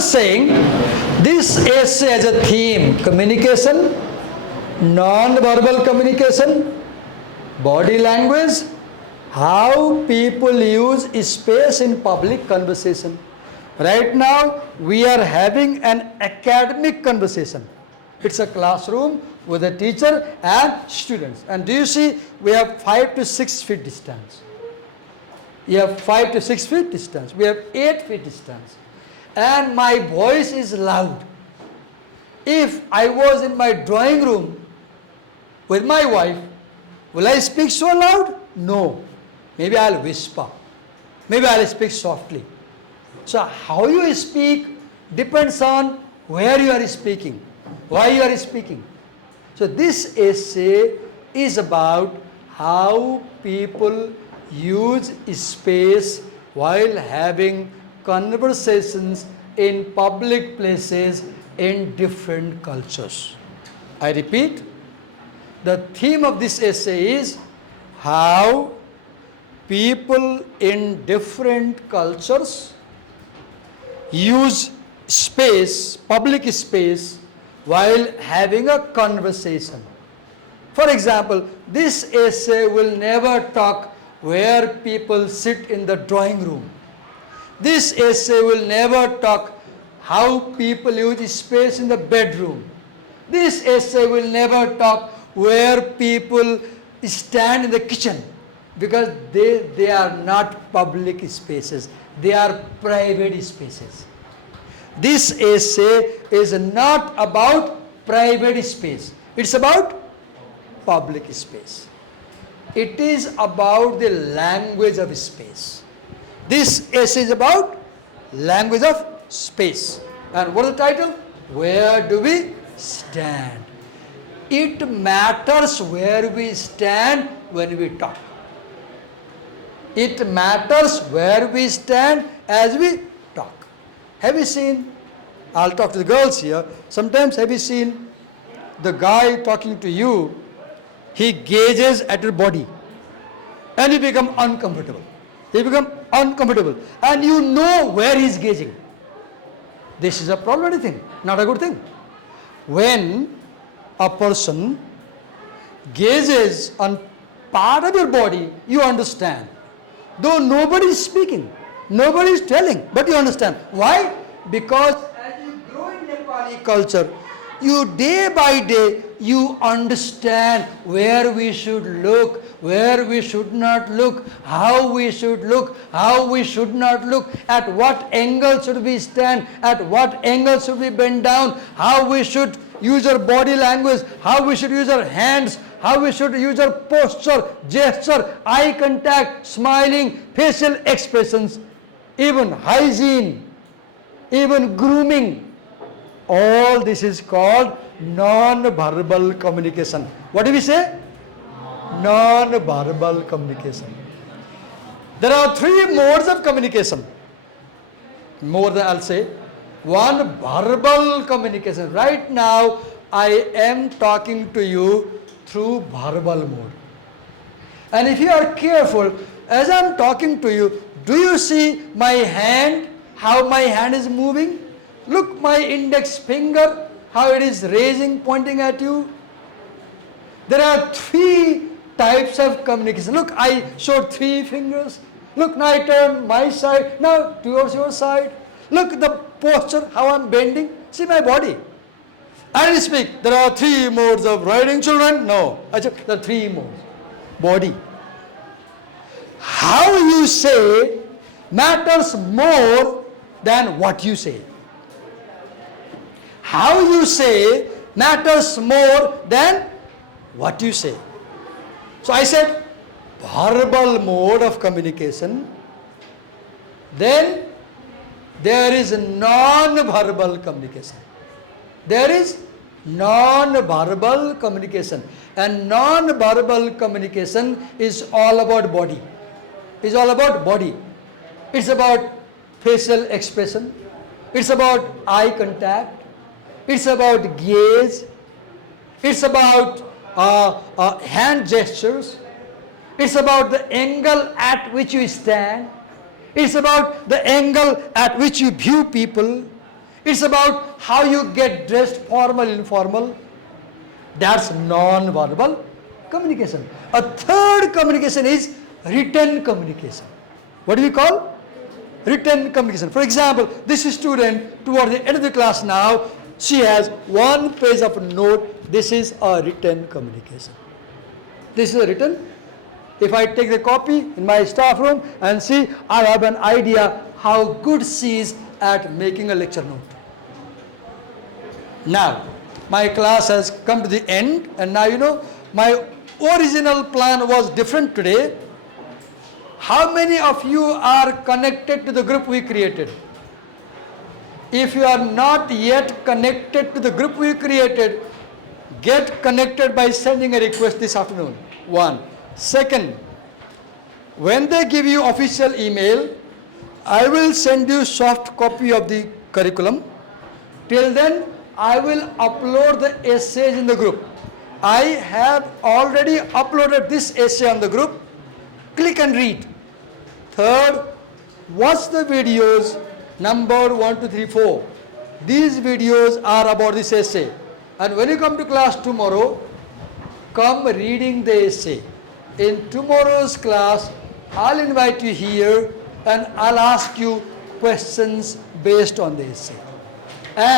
was saying, this essay has a theme: communication, non-verbal communication, body language, how people use space in public conversation. Right now, we are having an academic conversation. It's a classroom with a teacher and students. And do you see, we have 5 to 6 feet distance. You have 5 to 6 feet distance. We have 8 feet distance. And my voice is loud. If I was in my drawing room with my wife, will I speak so loud? No. Maybe I'll whisper. Maybe I'll speak softly. So how you speak depends on where you are speaking, why you are speaking. So this essay is about how people use space while having conversations in public places in different cultures. I repeat, the theme of this essay is how people in different cultures use space, public space, while having a conversation. For example, this essay will never talk where people sit in the drawing room. This essay will never talk how people use space in the bedroom. This essay will never talk where people stand in the kitchen, because they are not public spaces, they are private spaces. This essay is not about private space, it's about public space. It is about the language of space. This essay is about language of space. And what is the title? Where do we stand? It matters where we stand when we talk. It matters where we stand as we talk. Have you seen, I'll talk to the girls here, sometimes have you seen the guy talking to you, he gazes at your body and you become uncomfortable. You become uncomfortable and you know where he is gazing. This is a problematic thing, not a good thing. When a person gazes on part of your body, you understand. Though nobody is speaking, nobody is telling, but you understand. Why? Because as you grow in Nepali culture, you day by day, you understand where we should look, where we should not look, how we should look, how we should not look, at what angle should we stand, at what angle should we bend down, how we should use our body language, how we should use our hands, how we should use our posture, gesture, eye contact, smiling, facial expressions, even hygiene, even grooming. All this is called non-verbal communication. What do we say? Non-verbal communication. There are 3 modes of communication. More than I'll say. One, verbal communication. Right now, I am talking to you through verbal mode. And if you are careful, as I am talking to you, do you see my hand, how my hand is moving? Look, my index finger, how it is raising, pointing at you. There are 3 types of communication. Look, I showed 3 fingers. Look, now I turn my side, now towards your side. Look at the posture, how I'm bending. See my body. I speak. There are 3 modes of riding children. No, there are 3 modes. Body. How you say matters more than what you say. How you say matters more than what you say. So I said verbal mode of communication. Then there is non-verbal communication. There is non-verbal communication. And non-verbal communication is all about body. It's all about body. It's about facial expression. It's about eye contact. It's about gaze. It's about hand gestures. It's about the angle at which you stand. It's about the angle at which you view people. It's about how you get dressed, formal, informal. That's non-verbal communication. A third communication is written communication. What do we call? Written communication. For example, this student toward the end of the class now, she has 1 page of note. This is a written communication. This is a written. If I take the copy in my staff room and see, I have an idea how good she is at making a lecture note. Now, my class has come to the end, and now my original plan was different today. How many of you are connected to the group we created? If you are not yet connected to the group we created, get connected by sending a request this afternoon. 1. Second, when they give you official email, I will send you soft copy of the curriculum. Till then, I will upload the essays in the group. I have already uploaded this essay on the group. Click and read. Third, watch the videos number 1, 2, 3, 4. These videos are about this essay. And when you come to class tomorrow, come reading the essay. In tomorrow's class, I'll invite you here and I'll ask you questions based on the essay. And